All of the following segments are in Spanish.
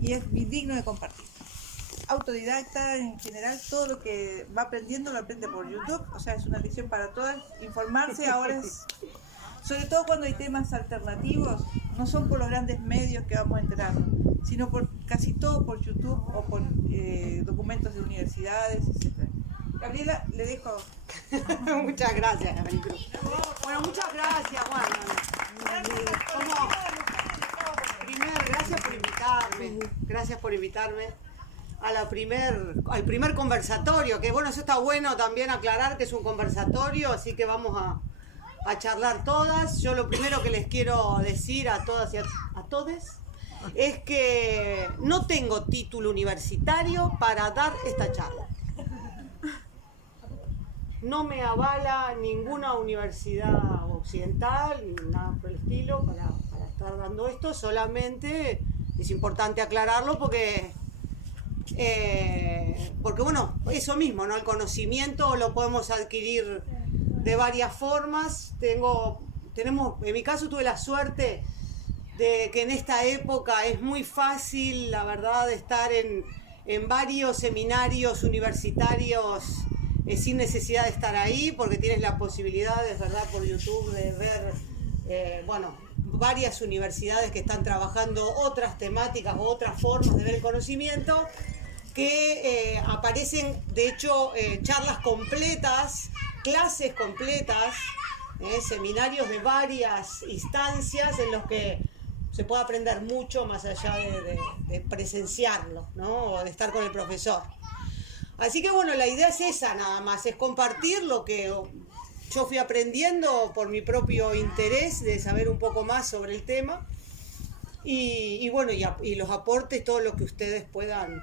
Y es muy digno de compartir. Autodidacta en general, todo lo que va aprendiendo lo aprende por YouTube, o sea, es una lección para todas. Informarse ahora es, sobre todo cuando hay temas alternativos, no son por los grandes medios que vamos a enterarnos, sino por casi todo por YouTube o por documentos de universidades, etc. Gabriela, le dejo. Muchas gracias, Gabriela. Bueno, muchas gracias, Juan. Primero, gracias por invitarme. Gracias por invitarme al primer conversatorio, que bueno, eso está bueno también aclarar que es un conversatorio, así que vamos a charlar todas. Yo lo primero que les quiero decir a todas y a todes es que no tengo título universitario para dar esta charla. No me avala ninguna universidad occidental, ni nada por el estilo, para estar dando esto. Solamente es importante aclararlo porque bueno, eso mismo, ¿no? El conocimiento lo podemos adquirir de varias formas. En mi caso tuve la suerte de que en esta época es muy fácil, la verdad, estar en varios seminarios universitarios sin necesidad de estar ahí, porque tienes la posibilidad, es verdad, por YouTube de ver, varias universidades que están trabajando otras temáticas o otras formas de ver el conocimiento, que aparecen, de hecho, charlas completas, clases completas, seminarios de varias instancias en los que se puede aprender mucho más allá de presenciarlo, ¿no? O de estar con el profesor. Así que bueno, la idea es esa nada más, es compartir lo que yo fui aprendiendo por mi propio interés de saber un poco más sobre el tema y los aportes, todo lo que ustedes puedan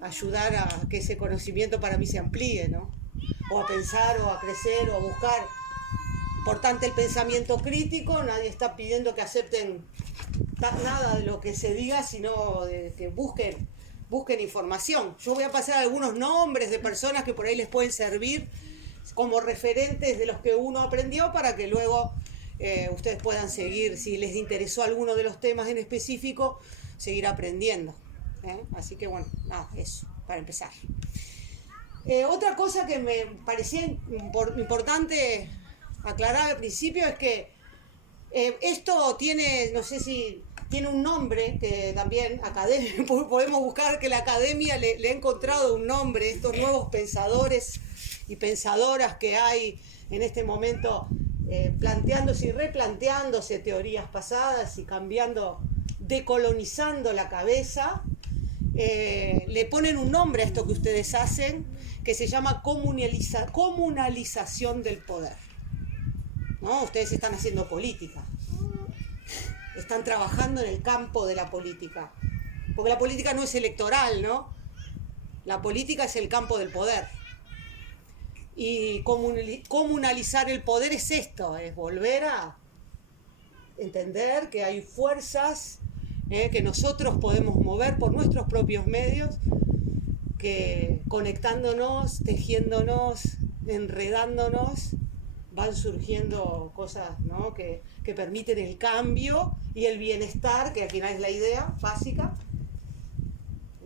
ayudar a que ese conocimiento para mí se amplíe, ¿no? O a pensar, o a crecer, o a buscar. Importante el pensamiento crítico, nadie está pidiendo que acepten nada de lo que se diga, sino de que busquen información. Yo voy a pasar algunos nombres de personas que por ahí les pueden servir como referentes de los que uno aprendió para que luego ustedes puedan seguir, si les interesó alguno de los temas en específico, seguir aprendiendo. Así que bueno, nada, eso, para empezar. Otra cosa que me parecía importante aclarar al principio es que esto tiene, no sé si tiene un nombre, que también podemos buscar que la academia le ha encontrado un nombre, estos nuevos pensadores y pensadoras que hay en este momento, planteándose y replanteándose teorías pasadas y decolonizando la cabeza. Le ponen un nombre a esto que ustedes hacen, que se llama comunalización del poder, ¿no? Ustedes están haciendo política, están trabajando en el campo de la política, porque la política no es electoral, ¿no? La política es el campo del poder. Y comunalizar el poder es esto, es volver a entender que hay fuerzas que nosotros podemos mover por nuestros propios medios, que conectándonos, tejiéndonos, enredándonos, van surgiendo cosas, ¿no? que permiten el cambio y el bienestar, que al final es la idea básica,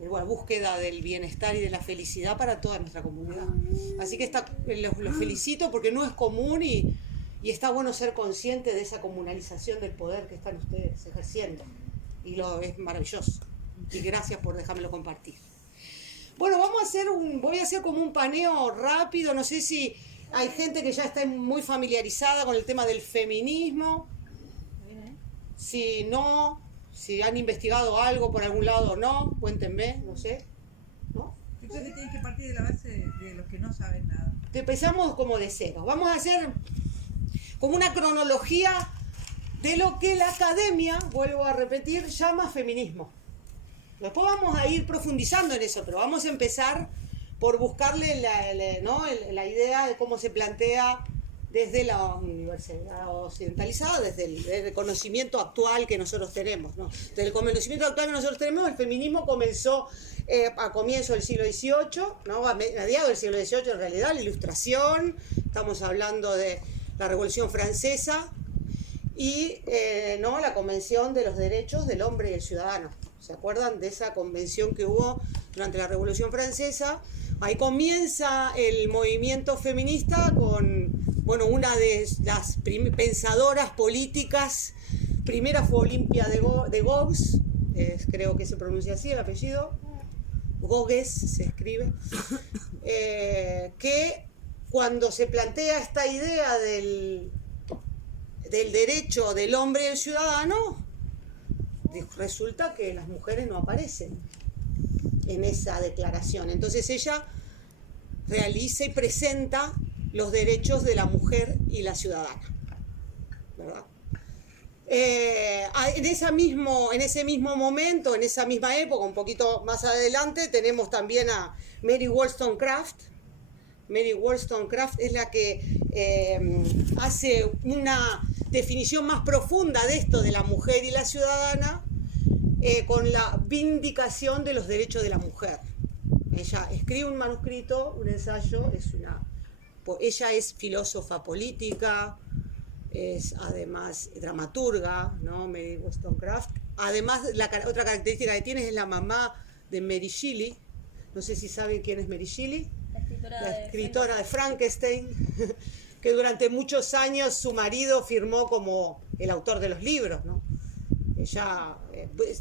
la búsqueda del bienestar y de la felicidad para toda nuestra comunidad. Así que los felicito porque no es común y está bueno ser consciente de esa comunalización del poder que están ustedes ejerciendo. Y es maravilloso. Y gracias por dejármelo compartir. Bueno, voy a hacer como un paneo rápido. No sé si hay gente que ya está muy familiarizada con el tema del feminismo. Si no, si han investigado algo por algún lado o no, cuéntenme, no sé. ¿No? Yo creo que tienen que partir de la base de los que no saben nada. Empezamos como de cero. Vamos a hacer como una cronología de lo que la academia, vuelvo a repetir, llama feminismo. Después vamos a ir profundizando en eso, pero vamos a empezar por buscarle la idea de cómo se plantea desde la universidad occidentalizada, desde el conocimiento actual que nosotros tenemos, ¿no? Desde el conocimiento actual que nosotros tenemos, el feminismo comenzó a comienzos del siglo XVIII, ¿no? A mediados del siglo XVIII, en realidad, la Ilustración, estamos hablando de la Revolución Francesa, y ¿no? la Convención de los Derechos del Hombre y el Ciudadano. ¿Se acuerdan de esa convención que hubo durante la Revolución Francesa? Ahí comienza el movimiento feminista con, bueno, una de las pensadoras políticas. Primera fue Olimpia de Gouges, creo que se pronuncia así el apellido, Gouges se escribe, que cuando se plantea esta idea del derecho del hombre y el ciudadano, resulta que las mujeres no aparecen en esa declaración. Entonces ella realiza y presenta los derechos de la mujer y la ciudadana, ¿verdad? En ese mismo momento, en esa misma época, un poquito más adelante, tenemos también a Mary Wollstonecraft. Mary Wollstonecraft es la que hace una definición más profunda de esto de la mujer y la ciudadana, con la vindicación de los derechos de la mujer. Ella escribe un manuscrito, un ensayo, ella es filósofa política, es además dramaturga, ¿no? Mary Wollstonecraft. Además, otra característica que tiene es la mamá de Mary Shelley. No sé si saben quién es Mary Shelley. La escritora de Frankenstein, que durante muchos años su marido firmó como el autor de los libros, ¿no? Ella,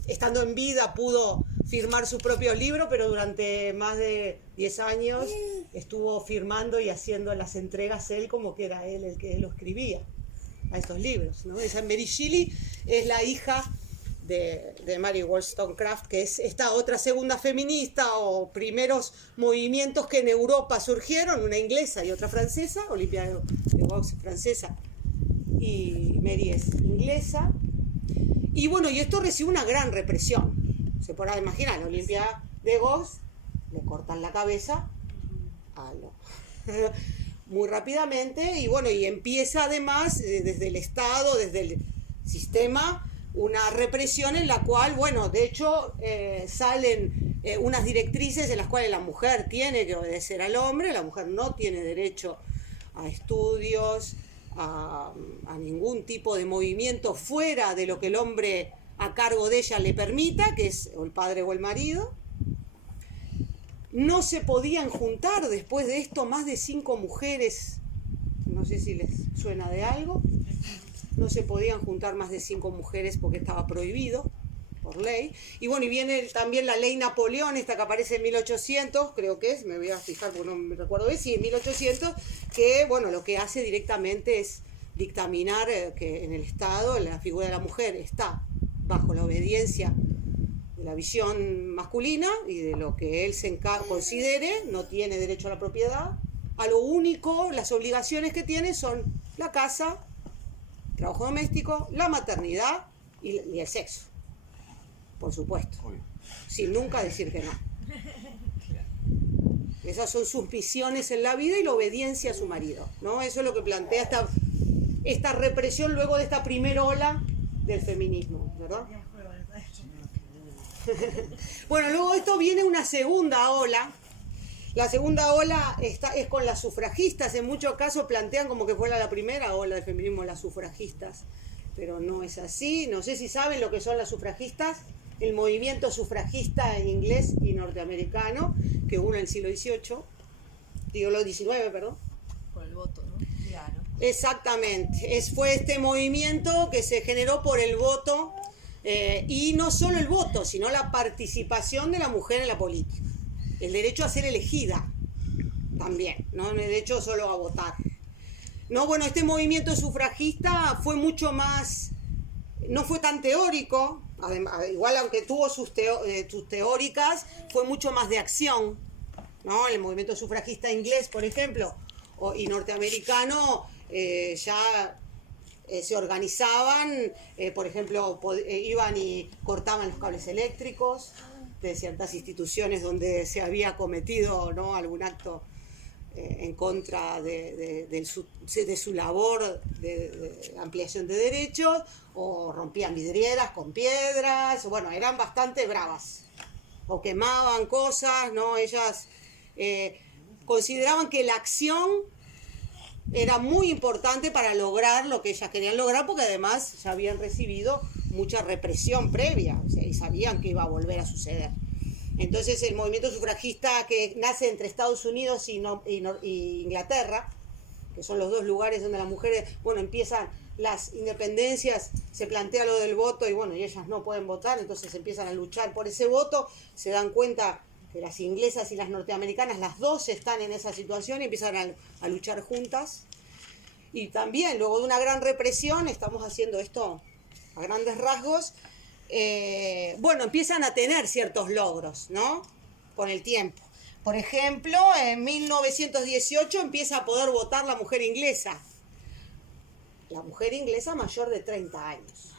estando en vida, pudo firmar sus propios libros, pero durante más de 10 años estuvo firmando y haciendo las entregas él, como que era él el que lo escribía a estos libros, ¿no? Esa Mary Shelley es la hija de Mary Wollstonecraft, que es esta otra segunda feminista o primeros movimientos que en Europa surgieron, una inglesa y otra francesa, Olimpia de Gouges francesa y Mary es inglesa. Y bueno, y esto recibe una gran represión. Se podrá imaginar, Olimpia de Gouges le cortan la cabeza muy rápidamente, y bueno, y empieza además desde el Estado, desde el sistema, una represión en la cual, bueno, de hecho salen unas directrices en las cuales la mujer tiene que obedecer al hombre, la mujer no tiene derecho a estudios, a ningún tipo de movimiento fuera de lo que el hombre a cargo de ella le permita, que es el padre o el marido. No se podían juntar después de esto más de 5 mujeres, no sé si les suena de algo. No se podían juntar más de 5 mujeres porque estaba prohibido por ley. Y bueno, y viene también la ley Napoleón, esta que aparece en 1800, creo que es, me voy a fijar porque no me recuerdo bien, sí, en 1800, que bueno, lo que hace directamente es dictaminar que en el Estado la figura de la mujer está bajo la obediencia de la visión masculina y de lo que él considere, no tiene derecho a la propiedad. A lo único, las obligaciones que tiene son la casa, trabajo doméstico, la maternidad y el sexo, por supuesto, sin nunca decir que no. Esas son sus misiones en la vida y la obediencia a su marido, ¿no? Eso es lo que plantea esta represión luego de esta primera ola del feminismo, ¿verdad? Bueno, luego de esto viene una segunda ola. La segunda ola es con las sufragistas. En muchos casos plantean como que fuera la primera ola del feminismo las sufragistas, pero no es así. No sé si saben lo que son las sufragistas. El movimiento sufragista en inglés y norteamericano, que hubo en el siglo XIX, perdón. Por el voto, ¿no? Claro. Exactamente. Fue este movimiento que se generó por el voto, y no solo el voto, sino la participación de la mujer en la política. El derecho a ser elegida también, no el derecho solo a votar. No, bueno, este movimiento sufragista fue mucho más, no fue tan teórico, además, igual aunque tuvo sus teóricas, fue mucho más de acción, ¿no? El movimiento sufragista inglés, por ejemplo, y norteamericano, ya se organizaban, por ejemplo, iban y cortaban los cables eléctricos de ciertas instituciones donde se había cometido, ¿no?, algún acto en contra de su labor de ampliación de derechos, o rompían vidrieras con piedras, bueno, eran bastante bravas, o quemaban cosas, ¿no? Ellas consideraban que la acción era muy importante para lograr lo que ellas querían lograr, porque además ya habían recibido mucha represión previa, o sea, y sabían que iba a volver a suceder. Entonces el movimiento sufragista que nace entre Estados Unidos y Inglaterra, que son los dos lugares donde las mujeres, bueno, empiezan las independencias, se plantea lo del voto y bueno, y ellas no pueden votar, entonces empiezan a luchar por ese voto, se dan cuenta que las inglesas y las norteamericanas, las dos están en esa situación y empiezan a luchar juntas. Y también, luego de una gran represión, estamos haciendo esto a grandes rasgos, bueno, empiezan a tener ciertos logros, ¿no? Con el tiempo. Por ejemplo, en 1918 empieza a poder votar la mujer inglesa. La mujer inglesa mayor de 30 años.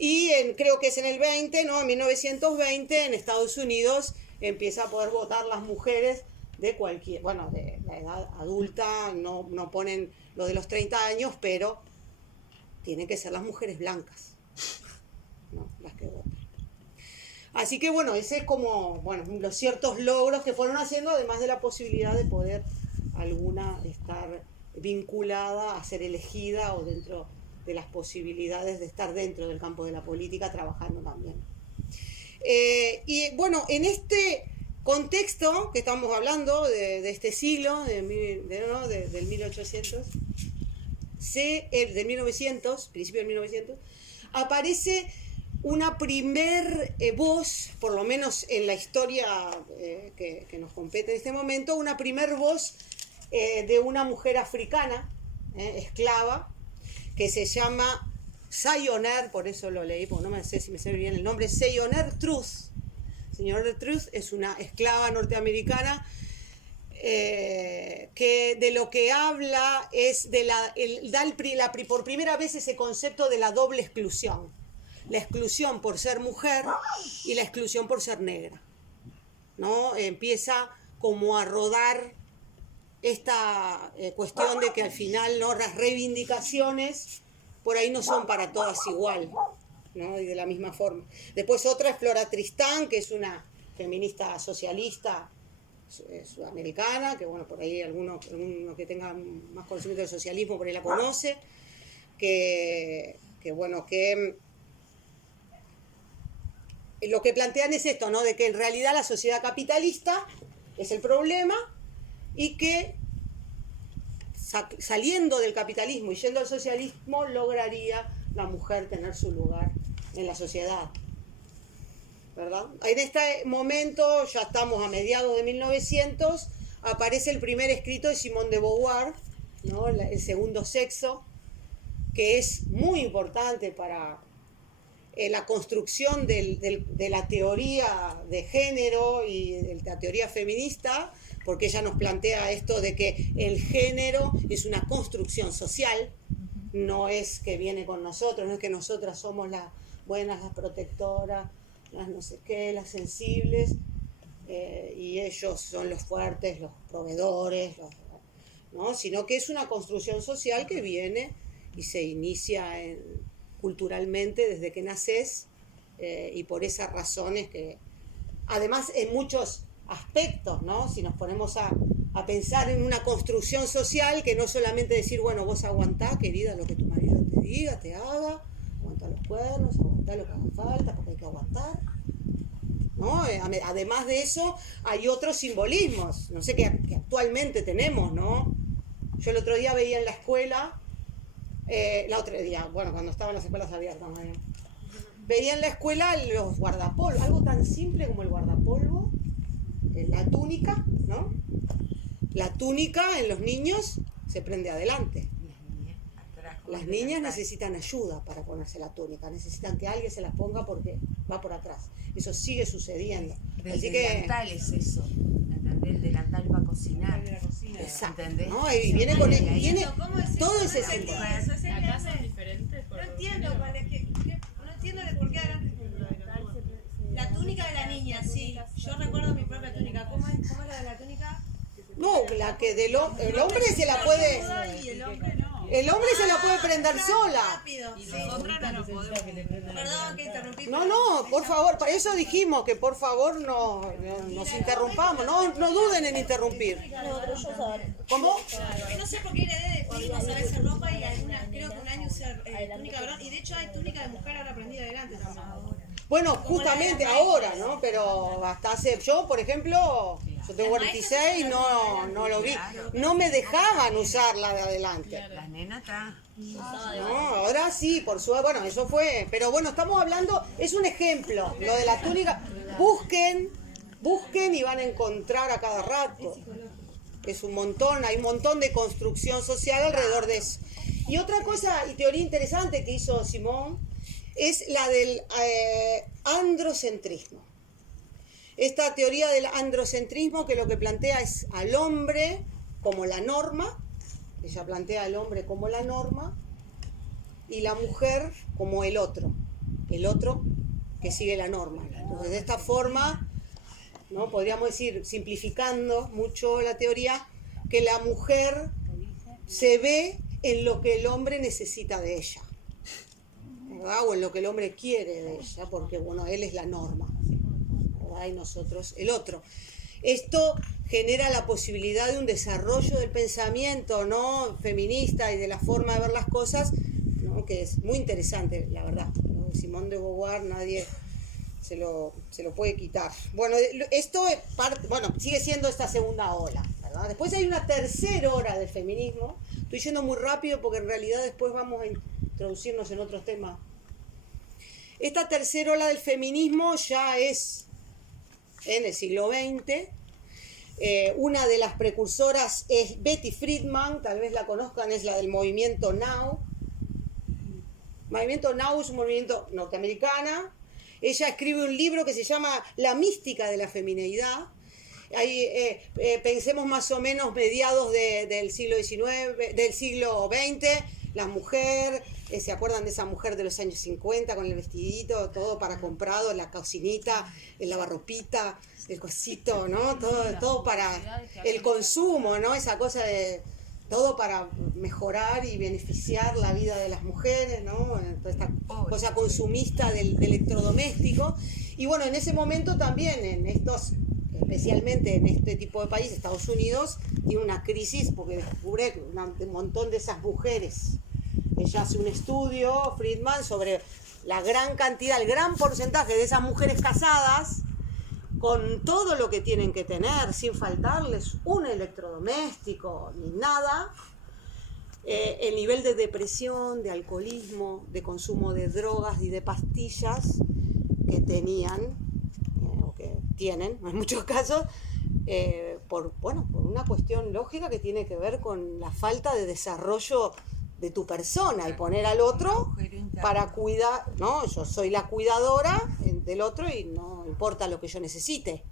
Y creo que es en el 20, ¿no? En 1920 en Estados Unidos empieza a poder votar las mujeres de cualquier, bueno, de la edad adulta, no ponen lo de los 30 años, pero tienen que ser las mujeres blancas, ¿no? Las que votan. Así que bueno, ese es como, bueno, los ciertos logros que fueron haciendo, además de la posibilidad de poder alguna estar vinculada a ser elegida o dentro de las posibilidades de estar dentro del campo de la política trabajando también. Y bueno, en este contexto que estamos hablando de este siglo, del 1800, del 1900, principio del 1900, aparece una primer voz, por lo menos en la historia que nos compete en este momento, una primer voz de una mujer africana, esclava, que se llama Sayonara, por eso lo leí, porque no me sé si me sale bien el nombre, Sayonara Truth. Sayonara Truth es una esclava norteamericana que de lo que habla es de por primera vez ese concepto de la doble exclusión. La exclusión por ser mujer y la exclusión por ser negra, ¿no? Empieza como a rodar esta cuestión de que al final, ¿no?, las reivindicaciones por ahí no son para todas igual, ¿no? Y de la misma forma. Después otra es Flora Tristán, que es una feminista socialista sudamericana, que bueno, por ahí alguno que tenga más conocimiento del socialismo por ahí la conoce, que bueno, que lo que plantean es esto, ¿no?, de que en realidad la sociedad capitalista es el problema y que saliendo del capitalismo y yendo al socialismo lograría la mujer tener su lugar en la sociedad, ¿verdad? En este momento, ya estamos a mediados de 1900, aparece el primer escrito de Simone de Beauvoir, ¿no?, El segundo sexo, que es muy importante para la construcción de la teoría de género y de la teoría feminista, porque ella nos plantea esto de que el género es una construcción social, no es que viene con nosotros, no es que nosotras somos las buenas, las protectoras, las no sé qué, las sensibles, y ellos son los fuertes, los proveedores, ¿no? Sino que es una construcción social que viene y se inicia culturalmente desde que naces, y por esas razones que, además en muchos aspectos, ¿no? Si nos ponemos a pensar en una construcción social, que no solamente decir, bueno, vos aguantá, querida, lo que tu marido te diga, te haga, aguantá los cuernos, aguantá lo que haga falta, porque hay que aguantar, ¿no? Además de eso, hay otros simbolismos, no sé, que actualmente tenemos, ¿no? Yo el otro día veía en la escuela, cuando estaban las escuelas abiertas, ¿no?, veía en la escuela los guardapolvos, algo tan simple como el guardapolvo, la túnica, ¿no? La túnica en los niños se prende adelante. Las niñas necesitan ayuda para ponerse la túnica, necesitan que alguien se las ponga porque va por atrás. Eso sigue sucediendo. El delantal es eso, ¿entendés? El delantal para cocinar. Exacto, ¿entendés? ¿no? Y viene con viene todo ese símbolo. símbolo. Acá son diferentes. No entiendo, no entiendo de por qué harán la túnica de la niña, sí. Yo recuerdo mi propia túnica. ¿Cómo es la de la túnica? No, la que el hombre se la puede... Y el hombre no. El hombre se la puede prender sola. Rápido. Y Sí. nosotras no nos podemos. Perdón que interrumpí. No, por favor, para eso dijimos que por favor no nos interrumpamos, no duden en interrumpir. ¿Cómo? No sé por qué heredé de primos a veces ropa y creo que un año usé túnica varón. Y de hecho hay túnica de mujer ahora aprendí adelante también. Bueno, justamente ahora, ¿no? Pero hasta hace, yo por ejemplo, yo tengo 46, no lo vi. No me dejaban usarla de adelante. Las nenas está. No, ahora sí, por suerte, bueno, eso fue, pero bueno, estamos hablando, es un ejemplo, lo de la túnica, busquen y van a encontrar a cada rato. Es un montón, hay un montón de construcción social alrededor de eso. Y otra cosa y teoría interesante que hizo Simón es la del androcentrismo. Esta teoría del androcentrismo que lo que plantea es al hombre como la norma, ella plantea al hombre como la norma y la mujer como el otro que sigue la norma. Entonces, de esta forma, ¿no? Podríamos decir, simplificando mucho la teoría, que la mujer se ve en lo que el hombre necesita de ella, ¿verdad? O en lo que el hombre quiere de ella, porque bueno, él es la norma, ¿verdad? Y nosotros el otro. Esto genera la posibilidad de un desarrollo del pensamiento, ¿no? Feminista y de la forma de ver las cosas, ¿no? Que es muy interesante, la verdad. ¿No? Simone de Beauvoir nadie se lo puede quitar. Bueno, esto es parte, bueno, sigue siendo esta segunda ola, ¿verdad? Después hay una tercera ola del feminismo. Estoy yendo muy rápido porque en realidad después vamos a introducirnos en otros temas. Esta tercera ola del feminismo ya es en el siglo XX. Una de las precursoras es Betty Friedan, tal vez la conozcan, es la del movimiento Now. El movimiento Now es un movimiento norteamericano. Ella escribe un libro que se llama La mística de la femineidad. Ahí, pensemos más o menos mediados del siglo XIX, del siglo XX, la mujer, ¿se acuerdan de esa mujer de los años 50 con el vestidito, todo para comprado, la cocinita, el lavarropita, el cosito, ¿no? Todo para el consumo, ¿no? Esa cosa de todo para mejorar y beneficiar la vida de las mujeres, ¿no? Toda esta cosa consumista del electrodoméstico. Y bueno, en ese momento también, especialmente en este tipo de países, Estados Unidos, tiene una crisis porque descubre que un montón de esas mujeres. Ella hace un estudio, Friedman, sobre la gran cantidad, el gran porcentaje de esas mujeres casadas, con todo lo que tienen que tener, sin faltarles un electrodoméstico ni nada, el nivel de depresión, de alcoholismo, de consumo de drogas y de pastillas que tenían, o que tienen en muchos casos, por una cuestión lógica que tiene que ver con la falta de desarrollo de tu persona y poner al otro para cuidar, ¿no? Yo soy la cuidadora del otro y no importa lo que yo necesite.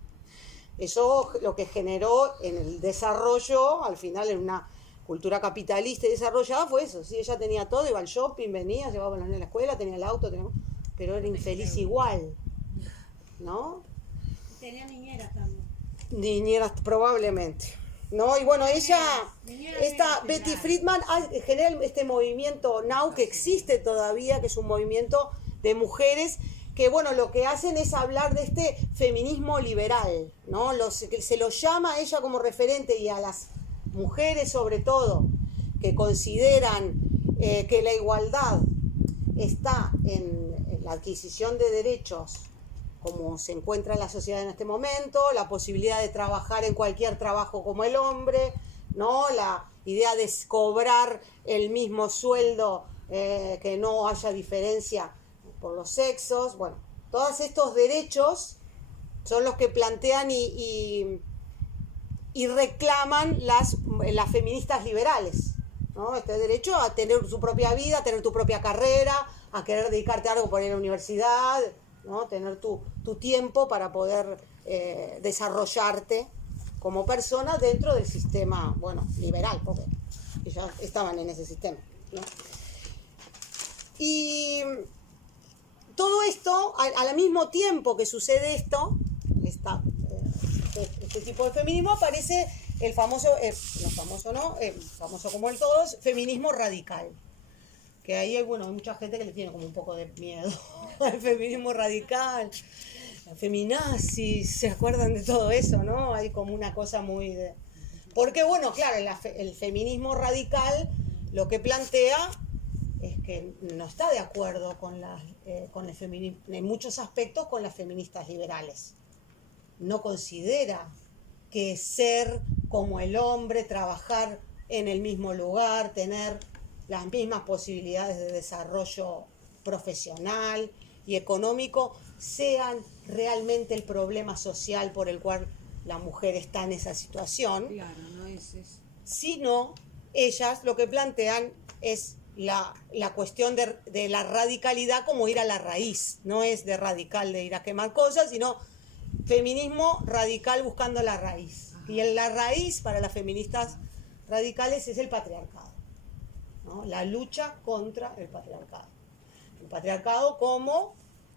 Eso lo que generó en el desarrollo, al final en una cultura capitalista y desarrollada, fue eso. Sí, ella tenía todo, iba al shopping, venía, llevaba a los niños a la escuela, tenía el auto, pero era infeliz igual, ¿no? Tenía niñeras también. Niñeras probablemente. ¿No? Y bueno, esta Betty Friedan genera este movimiento Now que existe todavía, que es un movimiento de mujeres que, bueno, lo que hacen es hablar de este feminismo liberal, ¿no? Se lo llama a ella como referente y a las mujeres sobre todo, que consideran que la igualdad está en la adquisición de derechos como se encuentra en la sociedad en este momento, la posibilidad de trabajar en cualquier trabajo como el hombre, ¿no? La idea de cobrar el mismo sueldo, que no haya diferencia por los sexos. Bueno, todos estos derechos son los que plantean y reclaman las feministas liberales, ¿no? Este derecho a tener su propia vida, a tener tu propia carrera, a querer dedicarte a algo por ir a la universidad, ¿no? Tener tu tiempo para poder desarrollarte como persona dentro del sistema, bueno, liberal, porque ya estaban en ese sistema, ¿no? Y todo esto, al mismo tiempo que sucede esto, este tipo de feminismo, aparece el famoso, famoso como el todos, feminismo radical. Que ahí hay, bueno, hay mucha gente que le tiene como un poco de miedo al feminismo radical, la feminazis, ¿se acuerdan de todo eso, no? Hay como una cosa muy de... Porque, bueno, claro, el feminismo radical lo que plantea es que no está de acuerdo con el feminismo, en muchos aspectos, con las feministas liberales. No considera que ser como el hombre, trabajar en el mismo lugar, tener las mismas posibilidades de desarrollo profesional y económico, sean realmente el problema social por el cual la mujer está en esa situación. Claro, no es eso. Sino ellas lo que plantean es la cuestión de la radicalidad como ir a la raíz. No es de radical de ir a quemar cosas, sino feminismo radical buscando la raíz. Ajá. Y la raíz para las feministas radicales es el patriarcado, ¿no? La lucha contra el patriarcado. El patriarcado como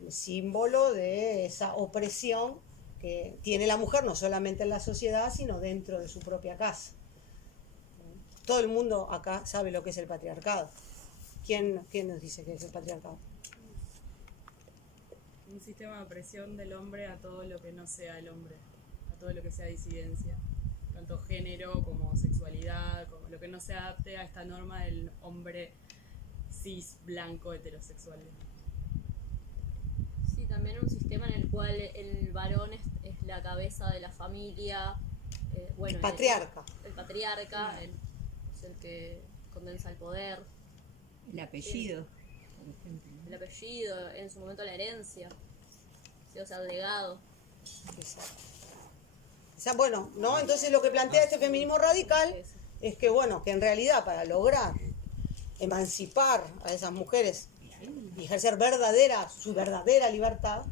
símbolo de esa opresión que tiene la mujer no solamente en la sociedad, sino dentro de su propia casa. Todo el mundo acá sabe lo que es el patriarcado. ¿Quién nos dice qué es el patriarcado? Un sistema de opresión del hombre a todo lo que no sea el hombre, a todo lo que sea disidencia, tanto género como sexualidad, como lo que no se adapte a esta norma del hombre cis, blanco, heterosexual. Sí, también un sistema en el cual el varón es la cabeza de la familia, bueno, el patriarca. El patriarca, es el que condensa el poder. El apellido, por ejemplo. El apellido, en su momento la herencia, o sea, el legado. Exacto. O sea, bueno, ¿no? Entonces lo que plantea este feminismo radical es que, bueno, que en realidad para lograr emancipar a esas mujeres y ejercer su verdadera libertad,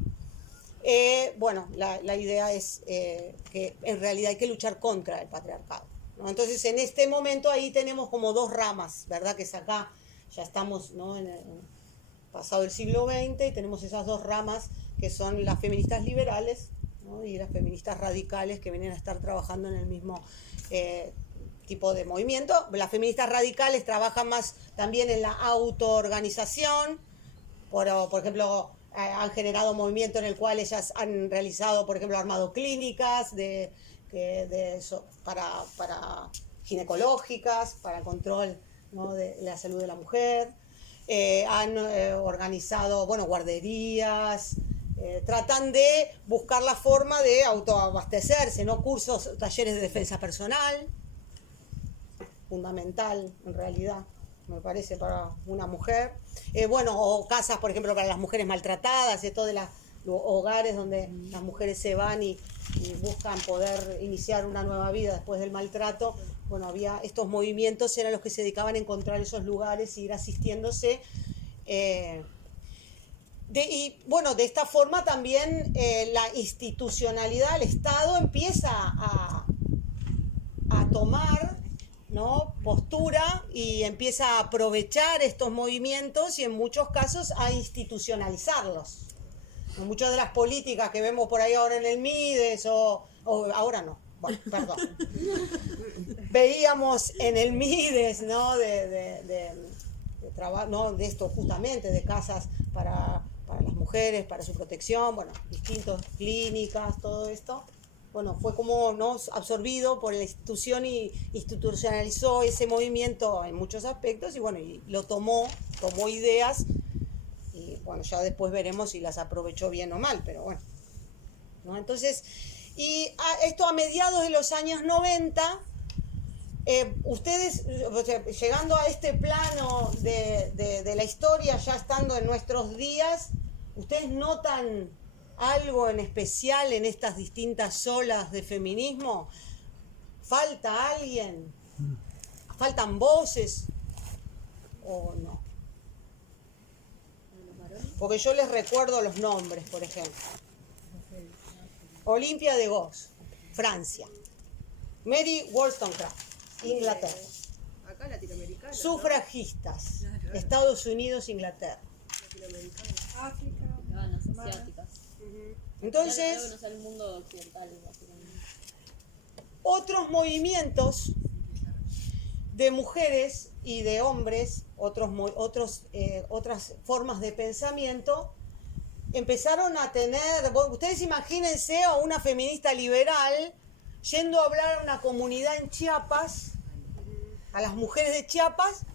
bueno, la idea es que en realidad hay que luchar contra el patriarcado, ¿no? Entonces en este momento ahí tenemos como dos ramas, ¿verdad? Que es acá, ya estamos, ¿no? Pasado el siglo XX y tenemos esas dos ramas que son las feministas liberales, ¿no? Y las feministas radicales que vienen a estar trabajando en el mismo tipo de movimiento. Las feministas radicales trabajan más también en la autoorganización, por ejemplo, han generado movimientos en el cual ellas han realizado, por ejemplo, armado clínicas para ginecológicas, para el control, ¿no? de la salud de la mujer. Han organizado, bueno, guarderías, tratan de buscar la forma de autoabastecerse, ¿no? Cursos, talleres de defensa personal, fundamental en realidad, me parece, para una mujer. Bueno, o casas, por ejemplo, para las mujeres maltratadas, todos los hogares donde las mujeres se van y buscan poder iniciar una nueva vida después del maltrato. Bueno, había estos movimientos, eran los que se dedicaban a encontrar esos lugares y ir asistiéndose. Y bueno, de esta forma también la institucionalidad, el Estado empieza a tomar, ¿no? Postura y empieza a aprovechar estos movimientos y en muchos casos a institucionalizarlos. Muchas de las políticas que vemos por ahí ahora en el Mides o ahora no, bueno, perdón. Veíamos en el Mides, ¿no? de esto justamente, de casas para las mujeres, para su protección, bueno, distintas clínicas, todo esto. Bueno, fue como, ¿no? absorbido por la institución y institucionalizó ese movimiento en muchos aspectos y bueno, y lo tomó ideas y bueno, ya después veremos si las aprovechó bien o mal, pero bueno, ¿no? Entonces, y esto a mediados de los años 90, ustedes, o sea, llegando a este plano de la historia, ya estando en nuestros días, ¿ustedes notan algo en especial en estas distintas olas de feminismo? ¿Falta alguien? ¿Faltan voces? ¿O no? Porque yo les recuerdo los nombres, por ejemplo. Olympia de Gauss, Francia. Mary Wollstonecraft, Inglaterra. Acá latinoamericano. Sufragistas, Estados Unidos, Inglaterra. África. Ganas asiáticas. Entonces, Algo no sea el mundo occidental, básicamente. otros movimientos de mujeres y de hombres, otras formas de pensamiento, empezaron a tener, ustedes imagínense a una feminista liberal yendo a hablar a una comunidad en Chiapas, a las mujeres de Chiapas,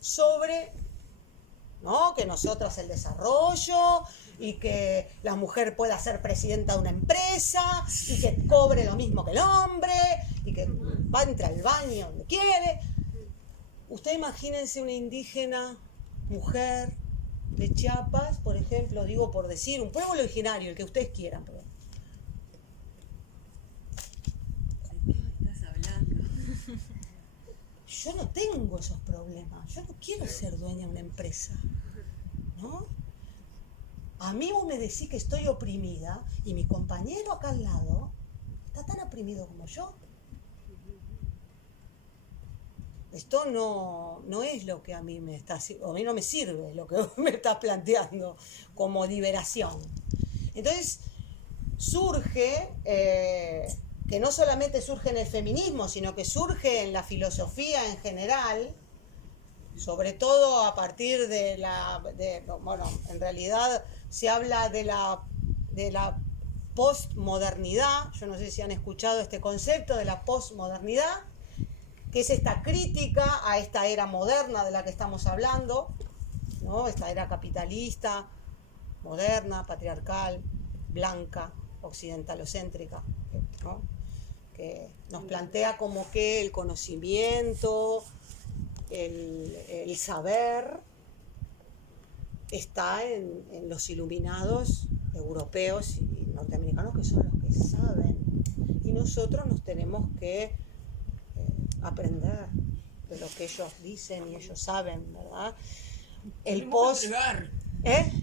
sobre, ¿no?, que nosotras el desarrollo y que la mujer pueda ser presidenta de una empresa y que cobre lo mismo que el hombre y que va a entrar al baño donde quiere. Usted imagínense una indígena mujer de Chiapas, por ejemplo, digo por decir, un pueblo originario, el que ustedes quieran, perdón. ¿De qué estás hablando? Yo no tengo esos problemas, yo no quiero ser dueña de una empresa, ¿no? A mí vos me decís que estoy oprimida y mi compañero acá al lado está tan oprimido como yo. Esto no es lo que a mí a mí no me sirve lo que me estás planteando como liberación. Entonces surge, que no solamente surge en el feminismo, sino que surge en la filosofía en general, sobre todo a partir bueno, en realidad se habla de la postmodernidad. Yo no sé si han escuchado este concepto de la postmodernidad, que es esta crítica a esta era moderna de la que estamos hablando, ¿no? Esta era capitalista, moderna, patriarcal, blanca, occidentalocéntrica, ¿no?, que nos plantea como que el conocimiento, el saber está en los iluminados europeos y norteamericanos, que son los que saben, y nosotros nos tenemos que aprender de lo que ellos dicen y ellos saben, ¿verdad? El post...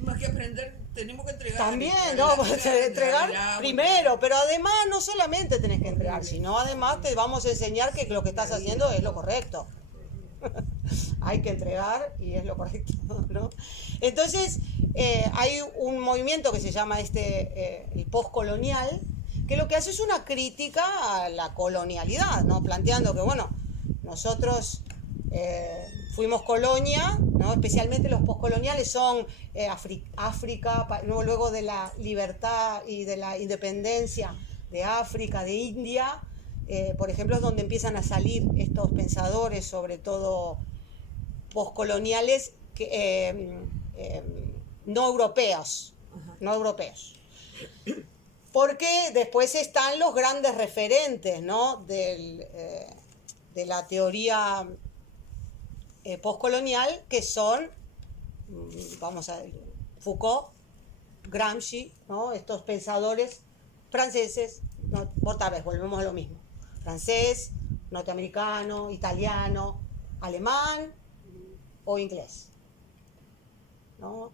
Más que aprender, tenemos que entregar. También, no, entregar primero, pero además no solamente tenés que entregar, sino además te vamos a enseñar que lo que estás haciendo es lo correcto. Hay que entregar y es lo correcto, ¿no? Entonces, hay un movimiento que se llama el postcolonial, que lo que hace es una crítica a la colonialidad, ¿no? Planteando que, bueno, nosotros fuimos colonia, ¿no? Especialmente los postcoloniales son África, luego de la libertad y de la independencia de África, de India, por ejemplo, es donde empiezan a salir estos pensadores, sobre todo postcoloniales, no europeos. Porque después están los grandes referentes, ¿no?, de la teoría postcolonial, que son, vamos a ver, Foucault, Gramsci, ¿no?, estos pensadores franceses, no, otra vez volvemos a lo mismo, francés, norteamericano, italiano, alemán o inglés, ¿no?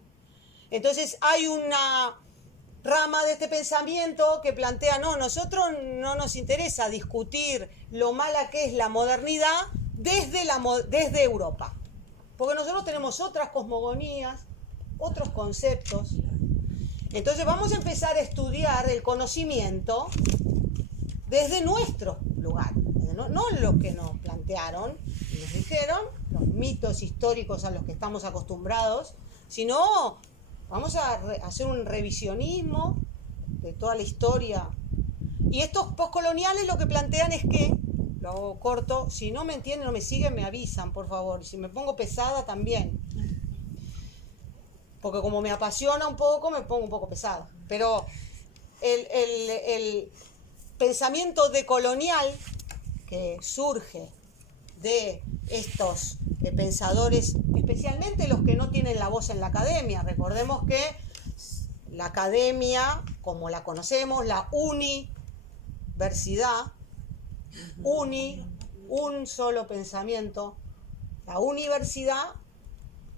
Entonces hay una rama de este pensamiento que plantea, no, nosotros no nos interesa discutir lo mala que es la modernidad desde Europa, porque nosotros tenemos otras cosmogonías, otros conceptos. Entonces vamos a empezar a estudiar el conocimiento desde nuestro lugar, no lo que nos plantearon y nos dijeron, los mitos históricos a los que estamos acostumbrados, sino vamos a hacer un revisionismo de toda la historia. Y estos postcoloniales lo que plantean es que, lo hago corto, si no me entienden o me siguen, me avisan, por favor. Y si me pongo pesada, también. Porque como me apasiona un poco, me pongo un poco pesada. Pero el pensamiento decolonial que surge de estos pensadores, especialmente los que no tienen la voz en la academia. Recordemos que la academia, como la conocemos, la universidad, un solo pensamiento, la universidad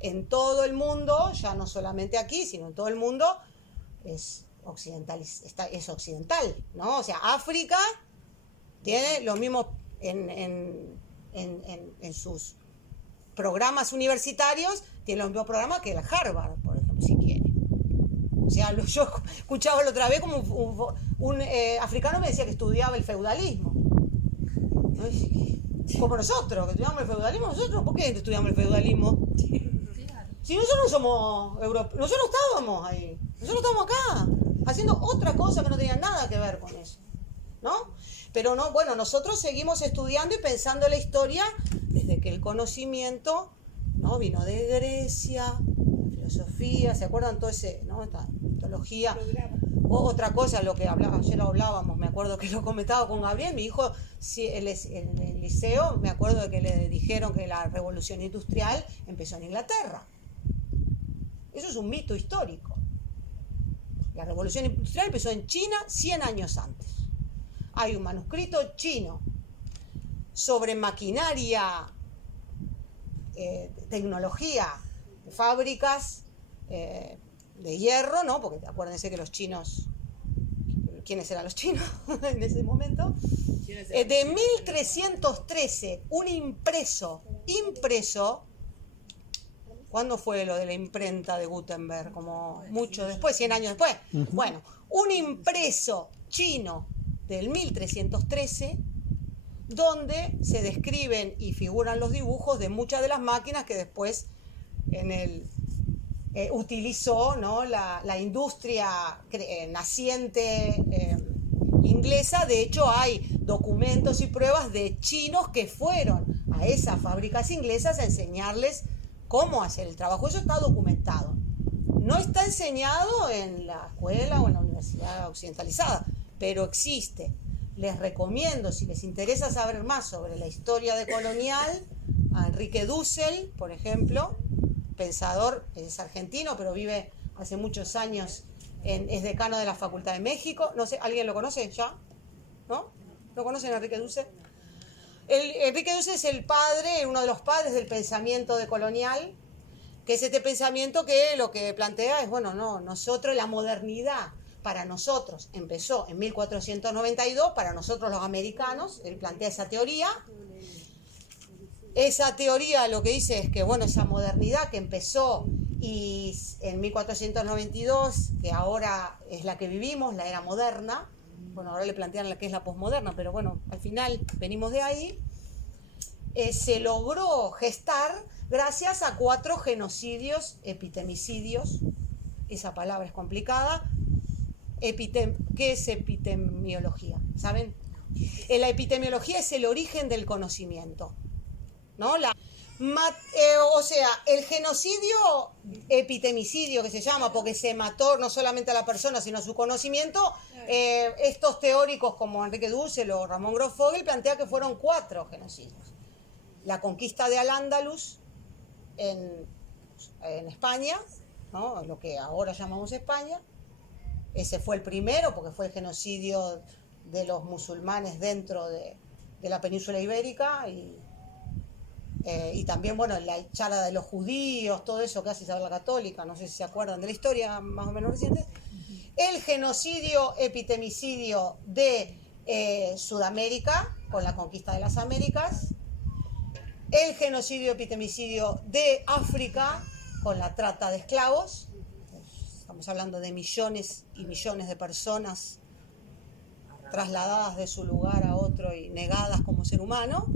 en todo el mundo, ya no solamente aquí, sino en todo el mundo, es occidental, ¿no? O sea, África tiene lo mismo en sus programas universitarios, tiene los mismos programas que el Harvard, por ejemplo, si quiere. O sea, yo escuchaba la otra vez como un africano me decía que estudiaba el feudalismo. Como nosotros, que estudiamos el feudalismo, nosotros, ¿por qué estudiamos el feudalismo? Si nosotros no somos europeos, nosotros estábamos ahí, nosotros estamos acá, haciendo otra cosa que no tenía nada que ver con eso, ¿no? Pero no, bueno, nosotros seguimos estudiando y pensando la historia desde que el conocimiento, ¿no? Vino de Grecia, filosofía, ¿se acuerdan todo ese, ¿no? Esta mitología. Otra cosa, lo que ayer lo hablábamos, me acuerdo que lo comentaba con Gabriel, mi hijo, si en el liceo, me acuerdo de que le dijeron que la revolución industrial empezó en Inglaterra. Eso es un mito histórico. La revolución industrial empezó en China 100 años antes. Hay un manuscrito chino sobre maquinaria, tecnología, fábricas de hierro, ¿no? Porque acuérdense que los chinos, ¿quiénes eran los chinos en ese momento? De 1313, un impreso, ¿cuándo fue lo de la imprenta de Gutenberg? Como mucho después, 100 años después. Bueno, un impreso chino del 1313, donde se describen y figuran los dibujos de muchas de las máquinas que después utilizó, ¿no? la industria naciente inglesa. De hecho, hay documentos y pruebas de chinos que fueron a esas fábricas inglesas a enseñarles cómo hacer el trabajo. Eso está documentado. No está enseñado en la escuela o en la universidad occidentalizada, pero existe. Les recomiendo, si les interesa saber más sobre la historia decolonial, a Enrique Dussel, por ejemplo, pensador, es argentino, pero vive hace muchos años, es decano de la Facultad de México. No sé, ¿alguien lo conoce ya? ¿No? ¿Lo conocen a Enrique Dussel? Enrique Dussel es el padre, uno de los padres del pensamiento decolonial, que es este pensamiento que lo que plantea es, bueno, no, nosotros, la modernidad, para nosotros empezó en 1492, para nosotros los americanos, él plantea esa teoría. Esa teoría lo que dice es que, bueno, esa modernidad que empezó y en 1492, que ahora es la que vivimos, la era moderna, bueno, ahora le plantean la que es la posmoderna, pero bueno, al final venimos de ahí, se logró gestar gracias a 4 genocidios, epitemicidios, esa palabra es complicada. ¿Qué es epidemiología? ¿Saben? La epidemiología es el origen del conocimiento, ¿no? O sea, el genocidio epitemicidio que se llama, porque se mató no solamente a la persona, sino su conocimiento, estos teóricos como Enrique Dussel o Ramón Grossfogel plantean que fueron 4 genocidios. La conquista de Al-Ándalus en España, ¿no? Lo que ahora llamamos España. Ese fue el primero, porque fue el genocidio de los musulmanes dentro de la península ibérica y también, bueno, la echada de los judíos, todo eso que hace Isabel la Católica, no sé si se acuerdan de la historia más o menos reciente. El genocidio epitemicidio de Sudamérica, con la conquista de las Américas. El genocidio epitemicidio de África, con la trata de esclavos. Estamos hablando de millones y millones de personas trasladadas de su lugar a otro y negadas como ser humano.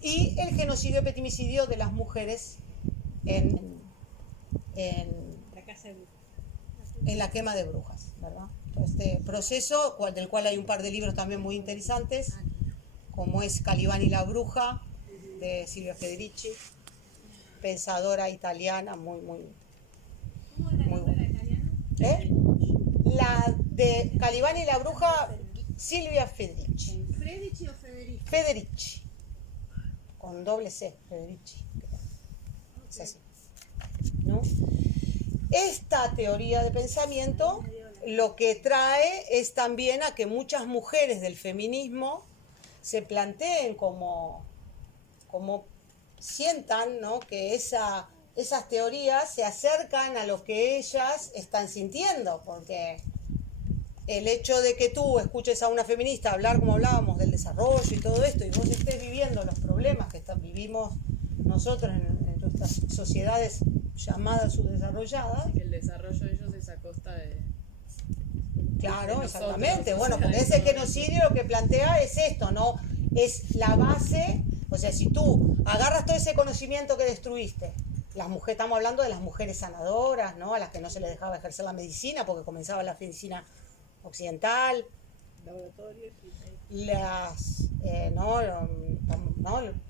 Y el genocidio epitemicidio de las mujeres en la quema de brujas, ¿verdad? Este proceso, del cual hay un par de libros también muy interesantes, como es Calibán y la bruja, de Silvia Federici, pensadora italiana muy buena. La de Calibán y la bruja, Silvia Federici. ¿Federici o Federici? Federici, con doble C, Federici. Es así, ¿no? Esta teoría de pensamiento lo que trae es también a que muchas mujeres del feminismo se planteen como sientan, ¿no? Que esas teorías se acercan a lo que ellas están sintiendo, porque el hecho de que tú escuches a una feminista hablar como hablábamos del desarrollo y todo esto, y vos estés viviendo los problemas que vivimos nosotros en nuestras sociedades llamadas subdesarrolladas. Que el desarrollo de ellos es a costa de... Claro, de exactamente. nosotros, Bueno, porque ese genocidio lo que plantea es esto, ¿no? es la base. O sea, si tú agarras todo ese conocimiento que destruiste, las mujeres, estamos hablando de las mujeres sanadoras, ¿no? A las que no se les dejaba ejercer la medicina porque comenzaba la medicina occidental,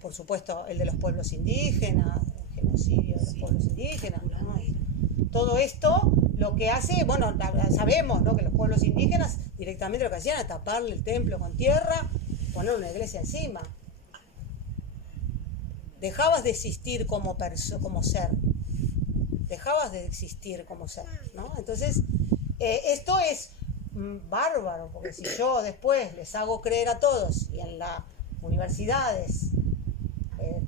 por supuesto el de los pueblos indígenas, el genocidio de los pueblos indígenas, ¿no? Todo esto lo que hace, bueno, sabemos, ¿no?, que los pueblos indígenas directamente lo que hacían era taparle el templo con tierra, poner una iglesia encima. Dejabas de existir como ser, dejabas de existir como ser, ¿no? Entonces, esto es bárbaro, porque si yo después les hago creer a todos y en las universidades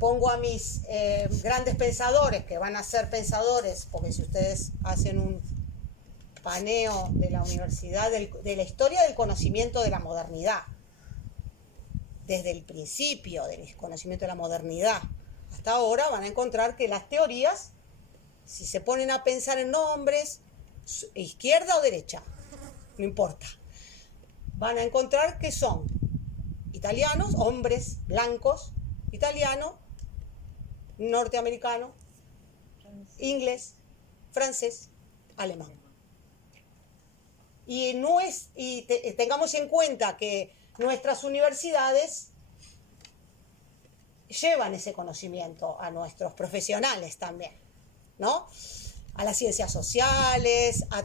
pongo a mis grandes pensadores, que van a ser pensadores, porque si ustedes hacen un paneo de la universidad, de la historia del conocimiento de la modernidad, desde el principio del conocimiento de la modernidad hasta ahora, van a encontrar que las teorías, si se ponen a pensar en nombres, izquierda o derecha, no importa, van a encontrar que son italianos, hombres blancos, italiano, norteamericano, inglés, francés, alemán. Y tengamos en cuenta que nuestras universidades llevan ese conocimiento a nuestros profesionales también, ¿no? A las ciencias sociales, a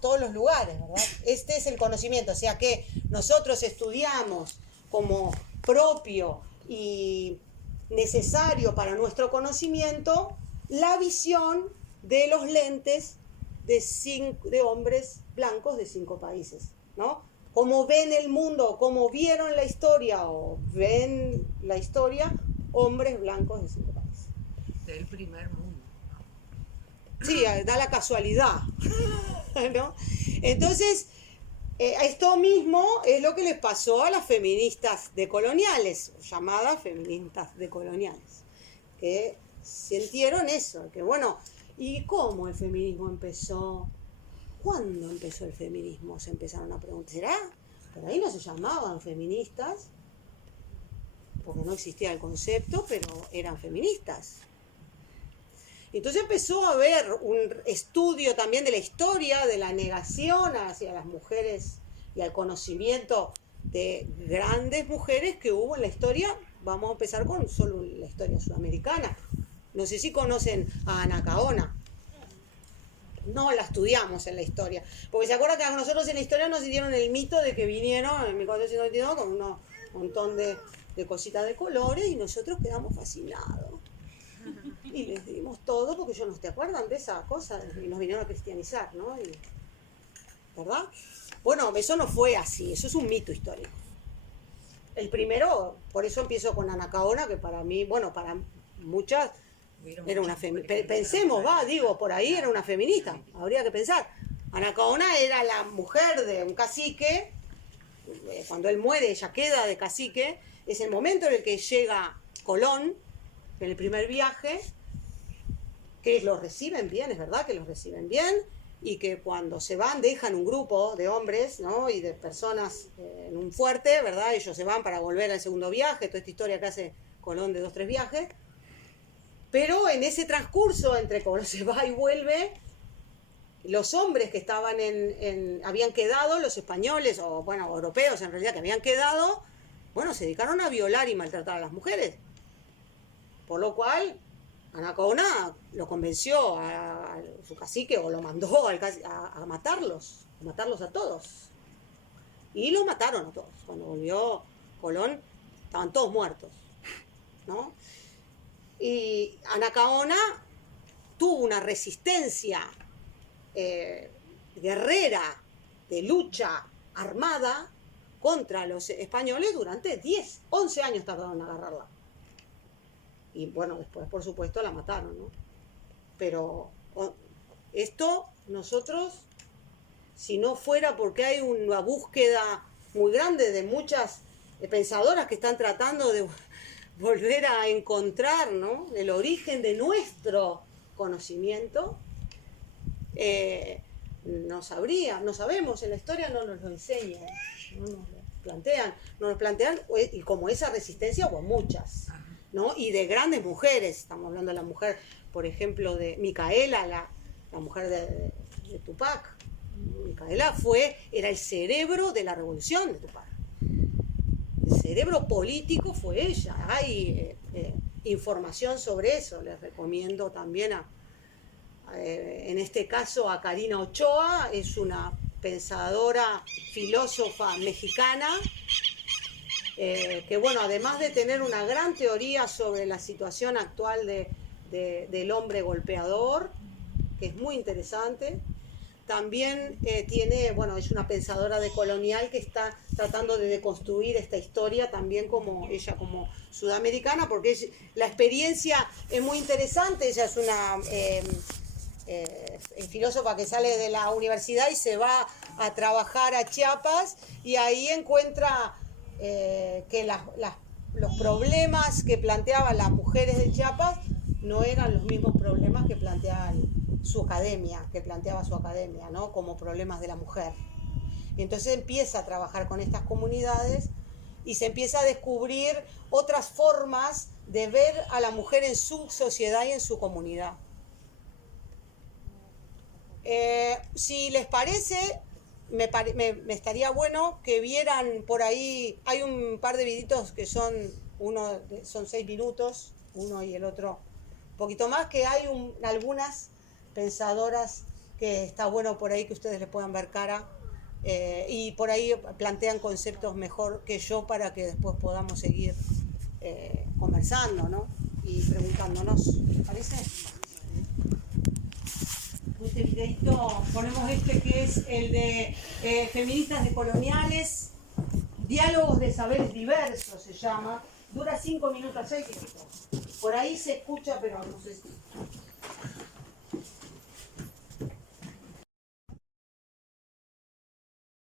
todos los lugares, ¿verdad? Este es el conocimiento, o sea que nosotros estudiamos como propio y necesario para nuestro conocimiento la visión de los lentes de hombres blancos de 5 países, ¿no? Cómo ven el mundo, cómo vieron la historia o ven la historia hombres blancos de 5 países. Del primer mundo. Sí, da la casualidad, ¿no? Entonces, esto mismo es lo que les pasó a las feministas decoloniales, llamadas feministas decoloniales, que sintieron eso, que bueno, ¿y cómo el feminismo empezó? ¿Cuándo empezó el feminismo? Se empezaron a preguntar, ¿será? Por ahí no se llamaban feministas, porque no existía el concepto, pero eran feministas. Entonces empezó a haber un estudio también de la historia, de la negación hacia las mujeres y al conocimiento de grandes mujeres que hubo en la historia. Vamos a empezar con solo la historia sudamericana. No sé si conocen a Ana Caona. No la estudiamos en la historia. Porque se acuerdan que a nosotros en la historia nos dieron el mito de que vinieron en 1492 con un montón de cositas de colores y nosotros quedamos fascinados. Y les dimos todo porque ellos no te acuerdan de esa cosa y nos vinieron a cristianizar, ¿no? ¿Verdad? Bueno, eso no fue así, eso es un mito histórico. El primero, por eso empiezo con Ana Caona, que para mí, bueno, para muchas era una feminista. Pensemos, por ahí era una feminista, habría que pensar. Ana Caona era la mujer de un cacique, cuando él muere ella queda de cacique, es el momento en el que llega Colón, en el primer viaje, que los reciben bien, es verdad que los reciben bien, y que cuando se van dejan un grupo de hombres, ¿no?, y de personas en un fuerte, ¿verdad? Ellos se van para volver al segundo viaje, toda esta historia que hace Colón de 2 o 3 viajes, pero en ese transcurso entre Colón se va y vuelve, los hombres que estaban habían quedado, los españoles, o bueno, europeos en realidad que habían quedado, bueno, se dedicaron a violar y maltratar a las mujeres. Por lo cual, Ana Caona lo convenció a su cacique, o lo mandó a matarlos a todos. Y los mataron a todos. Cuando volvió Colón, estaban todos muertos, ¿no? Y Ana Caona tuvo una resistencia guerrera, de lucha armada contra los españoles durante 11 años tardaron en agarrarla. Y bueno, después por supuesto la mataron, ¿no? Pero esto nosotros, si no fuera porque hay una búsqueda muy grande de muchas pensadoras que están tratando de volver a encontrar, ¿no?, el origen de nuestro conocimiento, no sabemos, en la historia no nos lo enseñan, nos plantean, y como esa resistencia hubo muchas, ¿no? Y de grandes mujeres, estamos hablando de la mujer, por ejemplo, de Micaela, la mujer de Tupac. Micaela era el cerebro de la revolución de Tupac. El cerebro político fue ella. Hay información sobre eso, les recomiendo también en este caso a Karina Ochoa, es una pensadora, filósofa mexicana, que bueno, además de tener una gran teoría sobre la situación actual del hombre golpeador, que es muy interesante, también es una pensadora decolonial que está tratando de deconstruir esta historia también como sudamericana, porque la experiencia es muy interesante. Ella es una filósofa que sale de la universidad y se va a trabajar a Chiapas, y ahí encuentra que los problemas que planteaban las mujeres de Chiapas no eran los mismos problemas que planteaba su academia, ¿no? Como problemas de la mujer. Y entonces empieza a trabajar con estas comunidades y se empieza a descubrir otras formas de ver a la mujer en su sociedad y en su comunidad. Si les parece, me estaría bueno que vieran por ahí, hay un par de videitos que son 6 minutos, uno y el otro un poquito más, que hay algunas pensadoras que está bueno por ahí que ustedes les puedan ver cara, y por ahí plantean conceptos mejor que yo para que después podamos seguir conversando, ¿no? Y preguntándonos, ¿les parece? Este videito ponemos que es el de feministas decoloniales, diálogos de saberes diversos se llama, dura 5 minutos, 6 minutos. Por ahí se escucha, pero no sé si...